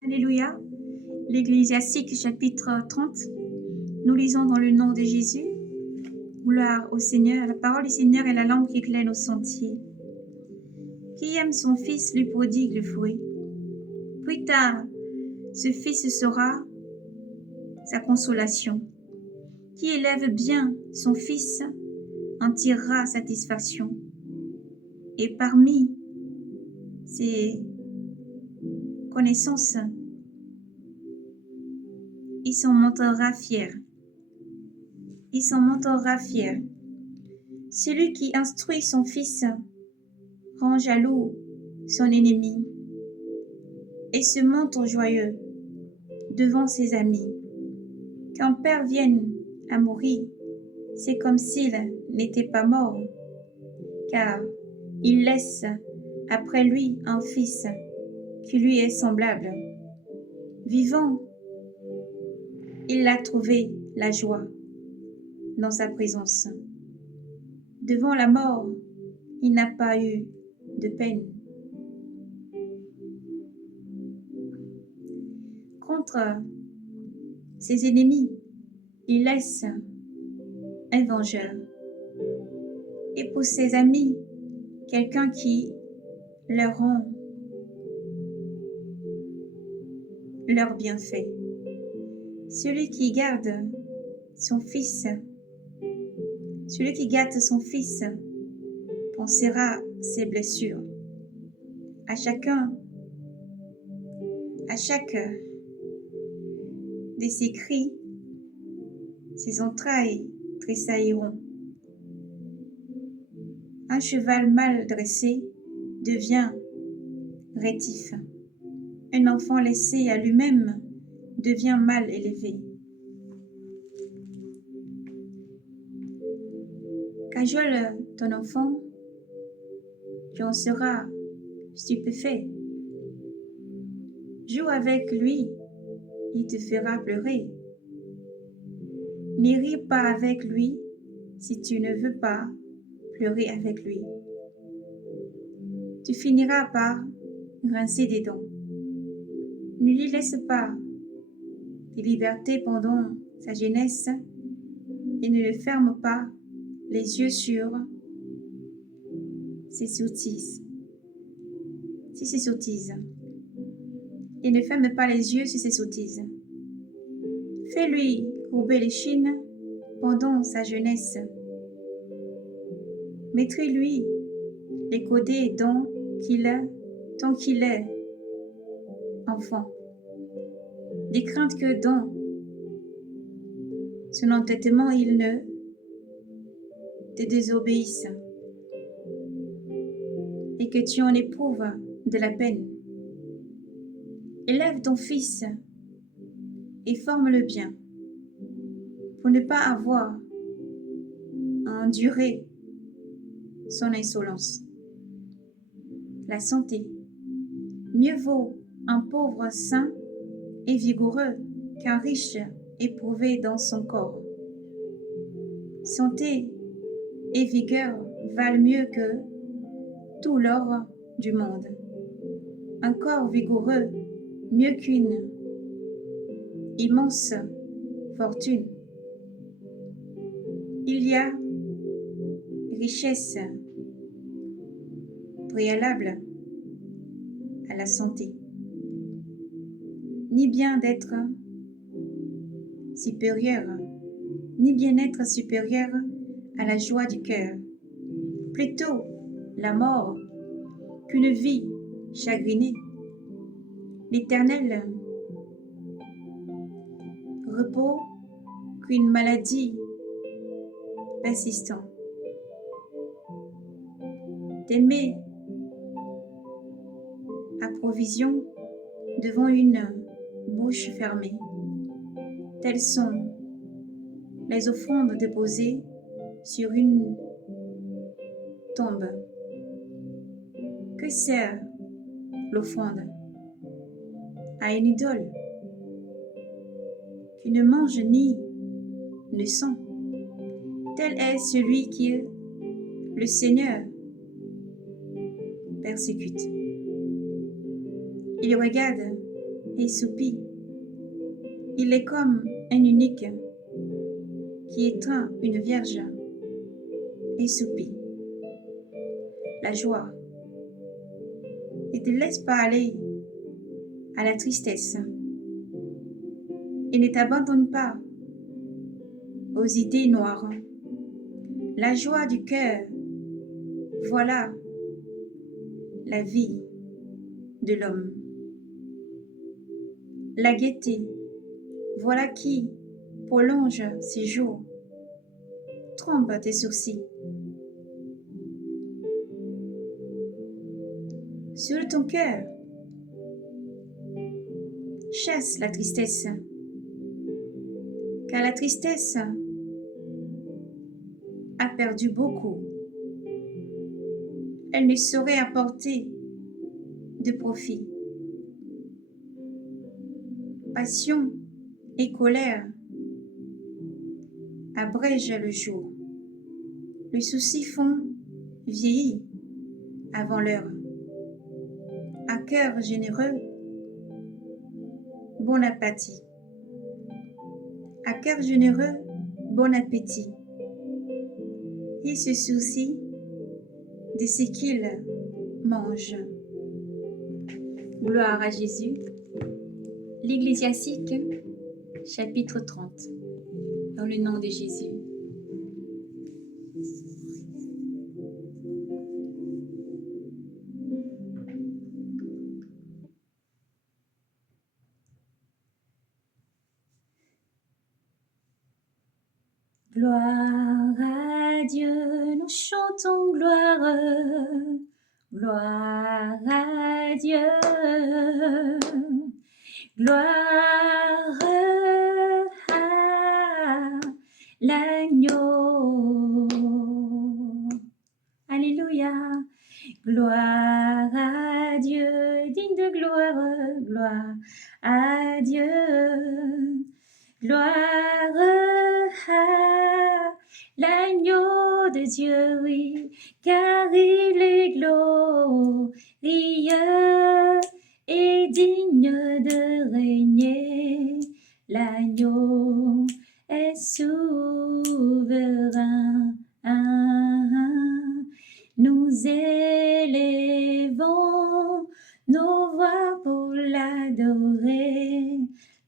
Alléluia. L'Ecclésiastique chapitre 30. Nous lisons dans le nom de Jésus. Gloire au Seigneur. La parole du Seigneur est la lampe qui éclaire nos sentiers. Qui aime son fils lui prodigue le fruit. Plus tard, ce fils sera sa consolation. Qui élève bien son fils en tirera satisfaction. Et parmi ses connaissances, il s'en montrera fier. Il s'en montrera fier. Celui qui instruit son fils rend jaloux son ennemi et se montre joyeux devant ses amis. Qu'un père vienne à mourir, c'est comme s'il n'était pas mort, car il laisse après lui un fils qui lui est semblable. Vivant, il a trouvé la joie dans sa présence. Devant la mort, il n'a pas eu de peine. Contre ses ennemis, il laisse un vengeur. Et pour ses amis, quelqu'un qui leur rend leur bienfait. Celui qui garde son fils pensera ses blessures. À chaque de ses cris, ses entrailles tressailliront. Un cheval mal dressé devient rétif. Un enfant laissé à lui-même devient mal élevé. Cajole ton enfant, tu en seras stupéfait. Joue avec lui, il te fera pleurer. Ne ris pas avec lui si tu ne veux pas pleurer avec lui. Tu finiras par grincer des dents. Ne lui laisse pas de liberté pendant sa jeunesse et ne le ferme pas les yeux sur ses sottises. Et ne ferme pas les yeux sur ses sottises. Fais-lui courber l'échine pendant sa jeunesse. Maîtrise-lui les codés tant qu'il est enfant. De crainte que dans son entêtement il ne te désobéisse et que tu en éprouves de la peine. Élève ton fils et forme-le bien pour ne pas avoir à endurer son insolence. La santé. Mieux vaut un pauvre sain et vigoureux qu'un riche éprouvé dans son corps. Santé et vigueur valent mieux que tout l'or du monde. Un corps vigoureux mieux qu'une immense fortune. Il y a richesse préalable à la santé, ni bien-être supérieur, ni bien-être supérieur à la joie du cœur. Plutôt la mort qu'une vie chagrinée. L'éternel repos qu'une maladie persistante. T'aimer à provision devant une bouche fermée. Telles sont les offrandes déposées sur une tombe. Que sert l'offrande à une idole qui ne mange ni ne sent? Tel est celui qui le Seigneur persécute. Il regarde et soupit. Il est comme un eunuque qui étreint une vierge et soupit. La joie. Ne te laisse pas aller à la tristesse et ne t'abandonne pas aux idées noires. La joie du cœur, voilà la vie de l'homme. La gaieté, voilà qui prolonge ses jours. Trompe tes sourcils. Sur ton cœur, chasse la tristesse, car la tristesse a perdu beaucoup. Elle ne saurait apporter de profit. Passion et colère abrègent le jour. Les soucis font vieillir avant l'heure. À cœur généreux, bon appétit. À cœur généreux, bon appétit. Il se soucie de ce qu'il mange. Gloire à Jésus. L'Ecclésiastique, chapitre 30. Dans le nom de Jésus. Gloire à Dieu, nous chantons gloire, gloire à Dieu, gloire à l'agneau. Alléluia, gloire à Dieu, digne de gloire, gloire à Dieu. Gloire à l'agneau de Dieu, oui, car il est glorieux et digne de régner. L'agneau est souverain. Nous élevons nos voix pour l'adorer.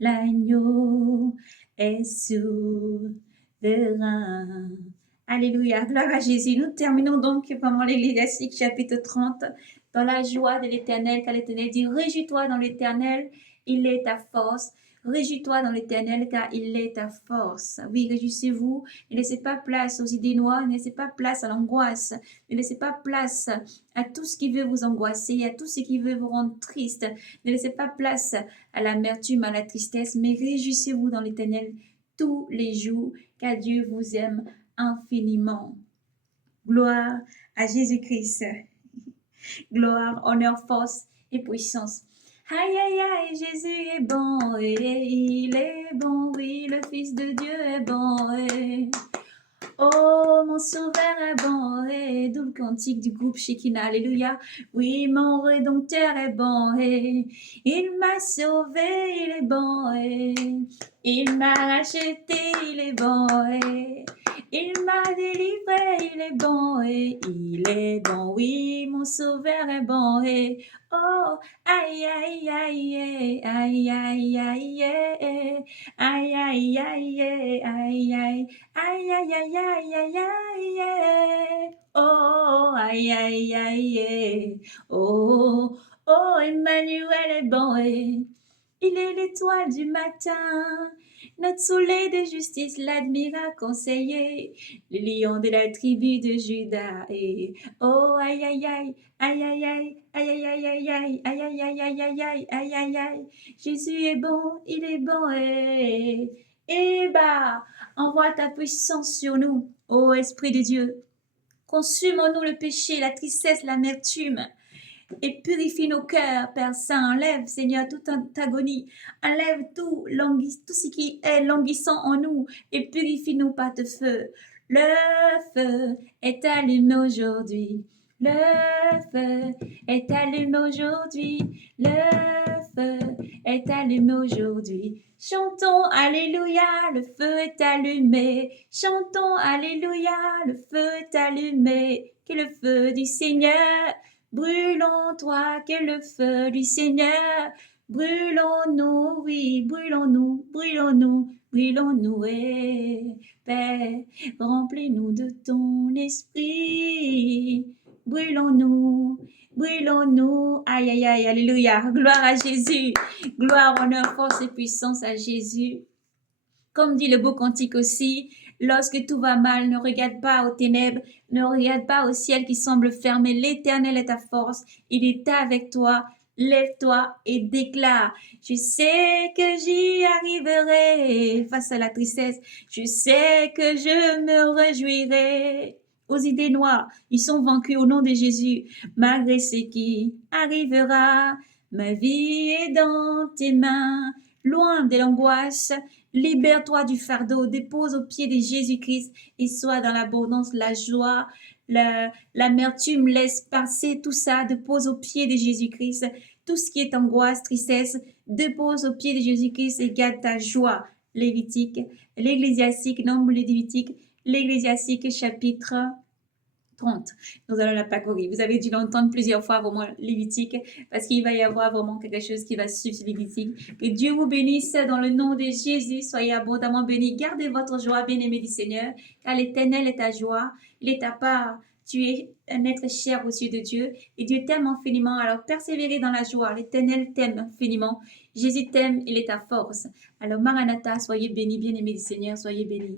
L'agneau est souverain. Alléluia, gloire à Jésus. Nous terminons donc vraiment l'Ecclésiastique chapitre 30 dans la joie de l'Éternel, car l'Éternel dit, réjouis-toi dans l'Éternel, il est ta force. Réjouis-toi dans l'Éternel, car il est ta force. Oui, réjouissez-vous. Ne laissez pas place aux idées noires, ne laissez pas place à l'angoisse, ne laissez pas place à tout ce qui veut vous angoisser, à tout ce qui veut vous rendre triste. Ne laissez pas place à l'amertume, à la tristesse, mais réjouissez-vous dans l'Éternel tous les jours, car Dieu vous aime infiniment. Gloire à Jésus-Christ. Gloire, honneur, force et puissance. Aïe, aïe, aïe, Jésus est bon, et il est bon, oui, le Fils de Dieu est bon, et oh, mon sauveur est bon, et d'où le cantique du groupe Shekinah, alléluia. Oui, mon rédempteur est bon, et il m'a sauvé, il est bon, et il m'a racheté, il est bon, et il m'a délivré, il est bon, et il est bon, oui, mon sauveur est bon, et oh, aïe, aïe, aïe, aïe, aïe, aïe, aïe, aïe, aïe, aïe, aïe, aïe. Aïe, aïe, aïe, aïe, aïe, aïe, oh, aïe, aïe, aïe, oh, oh, Emmanuel est bon, il est l'étoile du matin, notre soleil de justice l'admira conseiller, le lion de la tribu de Juda, et oh, aïe, aïe, aïe, aïe, aïe, aïe, aïe, aïe, aïe, aïe, aïe, aïe, aïe, aïe, aïe, aïe, aïe, aïe, aïe, Jésus est bon, il est bon, et bah, envoie ta puissance sur nous, ô Esprit de Dieu. Consume en nous le péché, la tristesse, l'amertume, et purifie nos cœurs, Père Saint. Enlève, Seigneur, toute antagonie. Enlève tout ce qui est languissant en nous et purifie-nous par te feu. Le feu est allumé aujourd'hui. Le feu est allumé aujourd'hui. Le feu est allumé aujourd'hui. Chantons Alléluia, le feu est allumé. Chantons Alléluia, le feu est allumé. Que le feu du Seigneur brûle en toi, que le feu du Seigneur brûlons-nous, oui, brûlons-nous, brûlons-nous, brûlons-nous, Père, remplis-nous de ton esprit, brûlons-nous, brûlons-nous, aïe, aïe, aïe, alléluia, gloire à Jésus, gloire, honneur, force et puissance à Jésus. Comme dit le beau cantique aussi, lorsque tout va mal, ne regarde pas aux ténèbres, ne regarde pas au ciel qui semble fermé. L'Éternel est ta force, il est avec toi. Lève-toi et déclare, je sais que j'y arriverai face à la tristesse. Je sais que je me réjouirai. Aux idées noires, ils sont vaincus au nom de Jésus. Malgré ce qui arrivera, ma vie est dans tes mains. Loin de l'angoisse, libère-toi du fardeau, dépose au pied de Jésus-Christ et sois dans l'abondance, la joie, l'amertume, laisse passer tout ça, dépose au pied de Jésus-Christ. Tout ce qui est angoisse, tristesse, dépose au pied de Jésus-Christ et garde ta joie. Lévitique, l'Ecclésiastique, non Lévitique, l'Ecclésiastique chapitre 30. Nous allons la parcourir. Vous avez dû l'entendre plusieurs fois, vraiment, Lévitique, parce qu'il va y avoir vraiment quelque chose qui va suivre Lévitique. Que Dieu vous bénisse dans le nom de Jésus. Soyez abondamment bénis. Gardez votre joie, bien-aimé du Seigneur, car l'Éternel est ta joie. Il est ta part. Tu es un être cher aux yeux de Dieu et Dieu t'aime infiniment. Alors persévérez dans la joie. L'Éternel t'aime infiniment. Jésus t'aime, il est ta force. Alors Maranatha, soyez bénis, bien-aimés du Seigneur, soyez bénis.